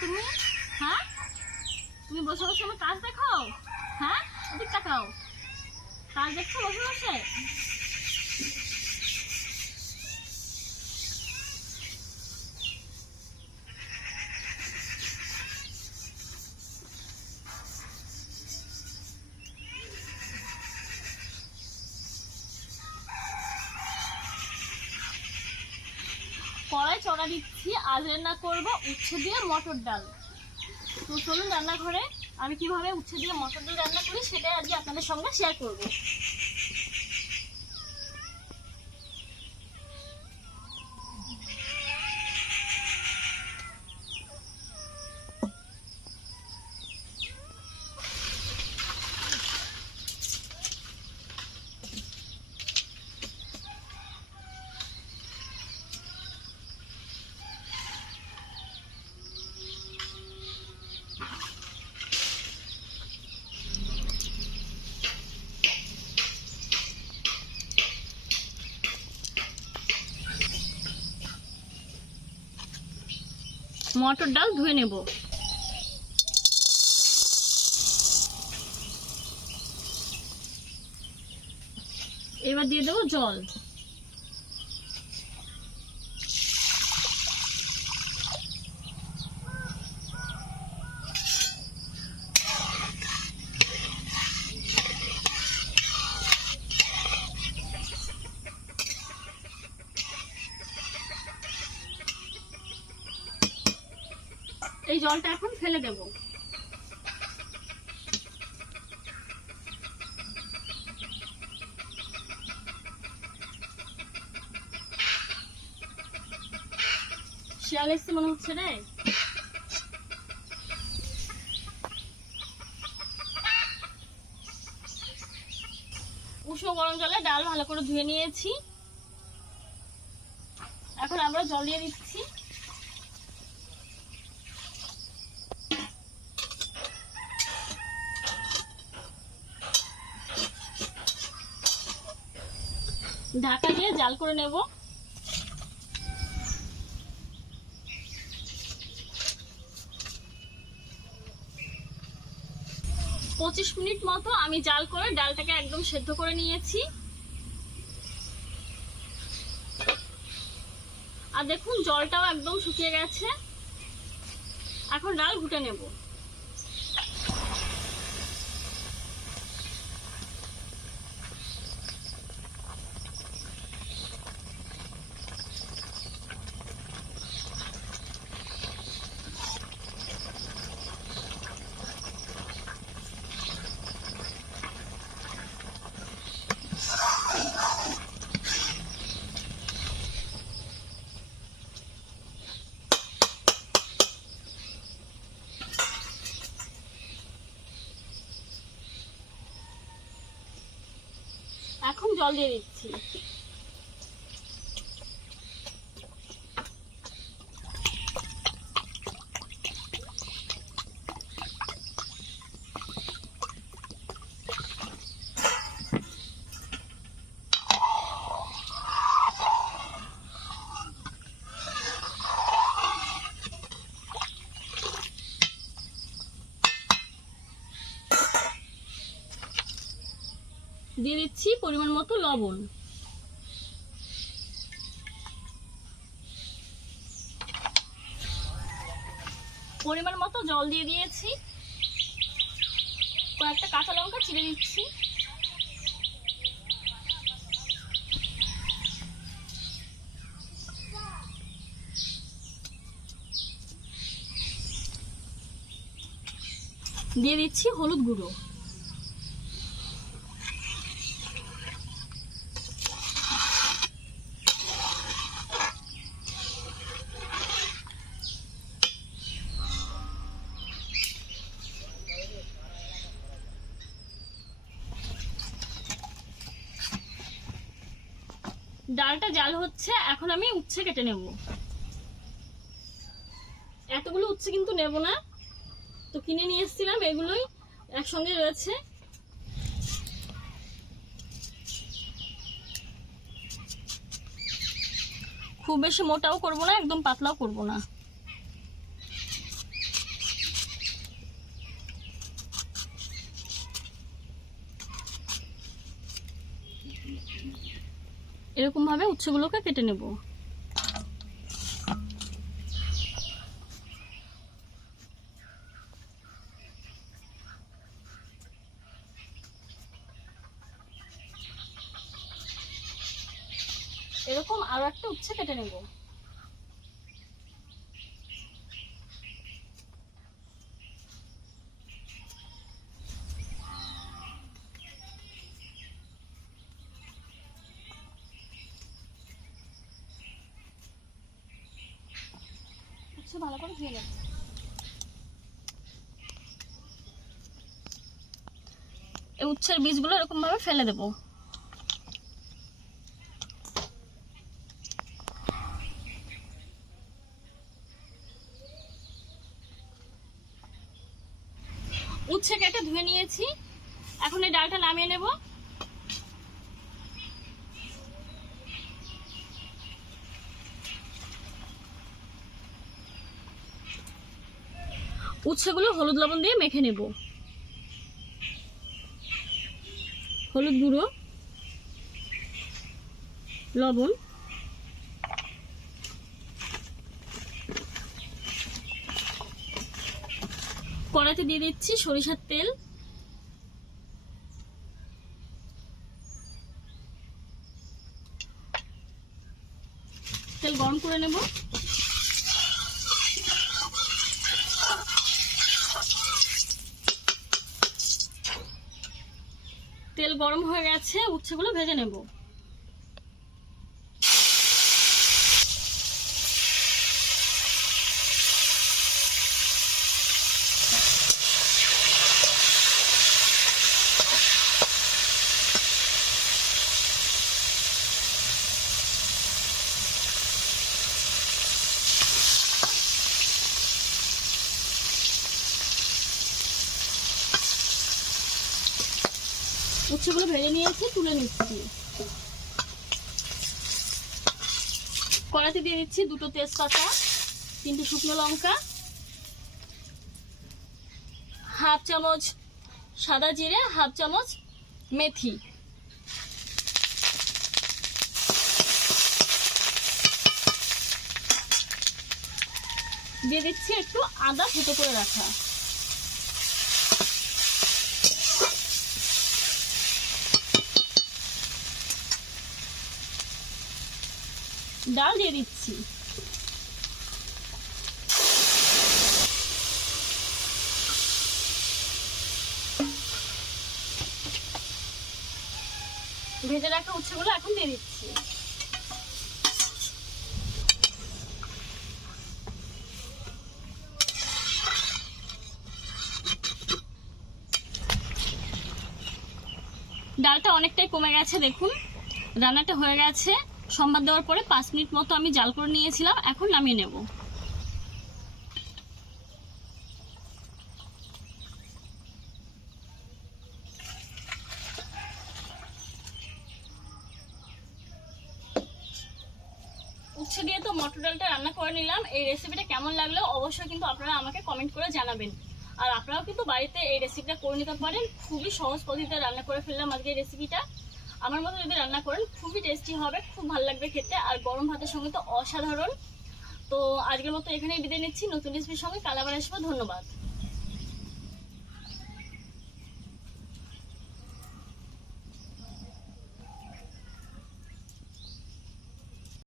তুমি? হ্যাঁ, তুমি বসে বসে আমার কাজ দেখো? হ্যাঁ, এদিক তাকাও, কাজ দেখছো বসে বসে? কড়াই চড়া দিচ্ছি, আজ রান্না করবো উচ্ছে দিয়ে মটর ডাল। তো চলুন রান্নাঘরে, আমি কিভাবে উচ্ছে দিয়ে মটর ডাল রান্না করি সেটাই আজকে আপনাদের সঙ্গে শেয়ার করব। মটর ডাল ধুয়ে নেব। এবার দিয়ে দেবো জল। এই জলটা এখন ফেলে দেব। শিয়াল এসছে মনে হচ্ছে রে। উষ্ণ গরম জলে ডাল ভালো করে ধুয়ে নিয়েছি। এখন আমরা জল দিয়ে দিচ্ছি। ঢাকা দিয়ে জাল করে নেব। 25 মিনিট মতো আমি জাল করে ডালটাকে একদম সেদ্ধ করে নিয়েছি। আর দেখুন জলটাও একদম শুকিয়ে গেছে। এখন ডাল ঘুটে নেব। এখন জল দিয়ে দিচ্ছি। দিয়ে দিচ্ছি পরিমাণ মতো লবণ। পরিমাণ মতো জল দিয়ে দিয়েছি। কয়েকটা কাঁচা লঙ্কা চিড়ে দিচ্ছি। দিয়ে দিচ্ছি হলুদ গুঁড়ো। ডালটা জাল হচ্ছে, এখন আমি উচ্ছে কেটে নেব। এতগুলো উচ্ছে কিন্তু নেব না, তো কিনে নিয়ে এসেছিলাম, এগুলোই একসঙ্গে রয়েছে। খুব বেশি মোটাও করব না, একদম পাতলাও করব না। এরকম ভাবে উচ্ছেগুলোকে কেটে নেব। এরকম আরো একটা উচ্ছে কেটে নেব। উচ্ছে ভালো করে ধুয়ে নেব। এই উচ্ছের বীজগুলো এরকম ভাবে ফেলে দেব। উচ্ছে কেটে ধুয়ে নিয়েছি, এখন এই ডালটা নামিয়ে নেব। উচ্ছেগুলো হলুদ লবণ দিয়ে মেখে নেব। হলুদ গুঁড়ো, লবণ, কড়াইতে দিয়ে দিচ্ছি সরিষার তেল। তেল গরম করে নেব। তেল গরম হয়ে গেছে, উচ্ছেগুলো ভেজে নেব। উচ্ছেগুলো ভেজে নিয়েছি, তুলে নিচ্ছি। কড়াইতে দিয়ে দিচ্ছি 2টো তেজপাতা, 3টে শুকনো লঙ্কা, হাফ চামচ সাদা জিরে, হাফ চামচ মেথি, দিয়ে দিচ্ছি একটু আদা থেতো করে রাখা। ডাল দিয়ে দিচ্ছি। ভেজে রাখা উচ্ছেগুলো এখন দিয়ে দিচ্ছি। ডালটা অনেকটাই কমে গেছে, দেখুন রান্নাটা হয়ে গেছে। সম্বাদ দেওয়ার পরে 5 মিনিট মতো আমি জাল করে নিয়েছিলাম, এখন নামিয়ে নেব। উচ্ছে দিয়ে তো মটর ডালটা রান্না করে নিলাম। এই রেসিপিটা কেমন লাগলো অবশ্যই কিন্তু আপনারা আমাকে কমেন্ট করে জানাবেন। আর আপনারাও কিন্তু বাড়িতে এই রেসিপিটা করে নিতে পারেন। খুবই সহজ পদ্ধতিতে রান্না করে ফেললাম আজকে এই রেসিপিটা। আমার মতো যদি রান্না করেন খুবই টেস্টি হবে, খুব ভালো লাগবে খেতে, আর গরম ভাতের সঙ্গে তো অসাধারণ। তো আজকের মতো এখানেই বিদায় নিচ্ছি। নতুন রেসিপির সঙ্গে কাল আবার আসবো। ধন্যবাদ।